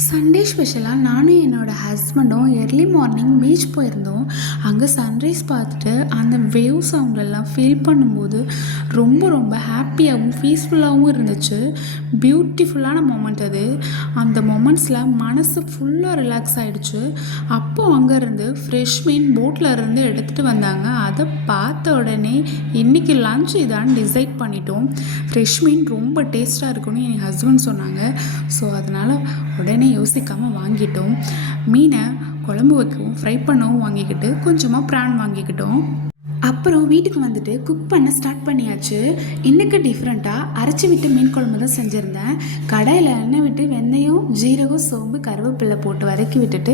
Sunday ஸ்பெஷலாக நானும் என்னோடய ஹஸ்பண்டும் எர்லி மார்னிங் பீச் போயிருந்தோம். அங்கே சன்ரைஸ் பார்த்துட்டு அந்த வேவ் சவுண்டெல்லாம் ஃபீல் பண்ணும்போது ரொம்ப ரொம்ப ஹாப்பியாகவும் பீஸ்ஃபுல்லாகவும் இருந்துச்சு. பியூட்டிஃபுல்லான மொமெண்ட் அது. அந்த மொமெண்ட்ஸில் மனசு ஃபுல்லாக ரிலாக்ஸ் ஆகிடுச்சு. அப்போது அங்கேருந்து ஃப்ரெஷ் மீன் போட்டில் இருந்து எடுத்துகிட்டு வந்தாங்க. அதை பார்த்த உடனே இன்றைக்கி லன்ச் இதான்னு டிசைட் பண்ணிட்டோம். ஃப்ரெஷ் மீன் ரொம்ப டேஸ்ட்டாக இருக்குன்னு என் ஹஸ்பண்ட் சொன்னாங்க. ஸோ அதனால் உடனே யோசிக்காமல் வாங்கிட்டோம். மீனை குழம்பு வைக்கவும் ஃப்ரை பண்ணவும் வாங்கிக்கிட்டு கொஞ்சமாக ப்ரான் வாங்கிக்கிட்டோம். அப்புறம் வீட்டுக்கு வந்துட்டு குக் பண்ண ஸ்டார்ட் பண்ணியாச்சு. இன்றைக்கு டிஃப்ரெண்ட்டாக அரைச்சி விட்டு மீன் குழம்பு தான் செஞ்சுருந்தேன். கடாயில் எண்ணெய் விட்டு வெந்தயம், ஜீரகம், சோம்பு, கருவேப்பிலை போட்டு வதக்கி விட்டுட்டு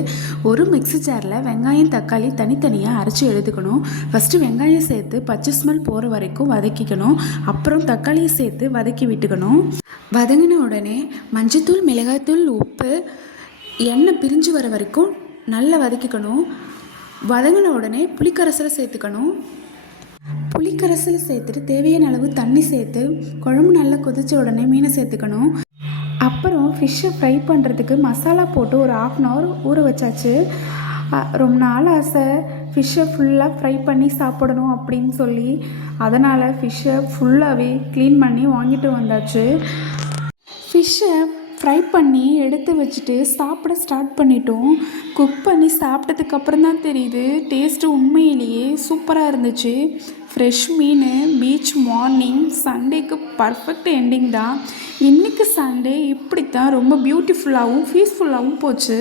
ஒரு மிக்ஸி ஜாரில் வெங்காயம், தக்காளி தனித்தனியாக அரைச்சி எடுத்துக்கணும். ஃபஸ்ட்டு வெங்காயம் சேர்த்து பச்சை ஸ்மெல் போகிற வரைக்கும் வதக்கிக்கணும். அப்புறம் தக்காளியை சேர்த்து வதக்கி விட்டுக்கணும். வதங்கின உடனே மஞ்சத்தூள், மிளகாய்த்தூள், உப்பு, எண்ணெய் பிரிஞ்சு வர வரைக்கும் நல்லா வதக்கிக்கணும். வதங்கின உடனே புளிக்கரைசலை சேர்த்துக்கணும். புளிக்கரைசலை சேர்த்துட்டு தேவையான அளவு தண்ணி சேர்த்து குழம்பு நல்லா கொதித்த உடனே மீனை சேர்த்துக்கணும். அப்புறம் ஃபிஷ்ஷை ஃப்ரை பண்ணுறதுக்கு மசாலா போட்டு ஒரு 1/2 hour ஊற வச்சாச்சு. ரொம்ப நாள் ஆசை ஃபிஷ்ஷை ஃபுல்லாக ஃப்ரை பண்ணி சாப்பிடணும் அப்படின்னு சொல்லி, அதனால் ஃபிஷ்ஷை ஃபுல்லாகவே க்ளீன் பண்ணி வாங்கிட்டு வந்தாச்சு. ஃபிஷ்ஷை ஃப்ரை பண்ணி எடுத்து வச்சுட்டு சாப்பிட ஸ்டார்ட் பண்ணிட்டோம். குக் பண்ணி சாப்பிட்டதுக்கப்புறம் தான் தெரியுது டேஸ்ட்டு உண்மையிலேயே சூப்பராக இருந்துச்சு. ஃப்ரெஷ் மீன், பீச் மார்னிங், சண்டேக்கு பர்ஃபெக்ட் எண்டிங் தான். இன்றைக்கி சண்டே இப்படி தான் ரொம்ப பியூட்டிஃபுல்லாகவும் பீஸ்ஃபுல்லாகவும் போச்சு.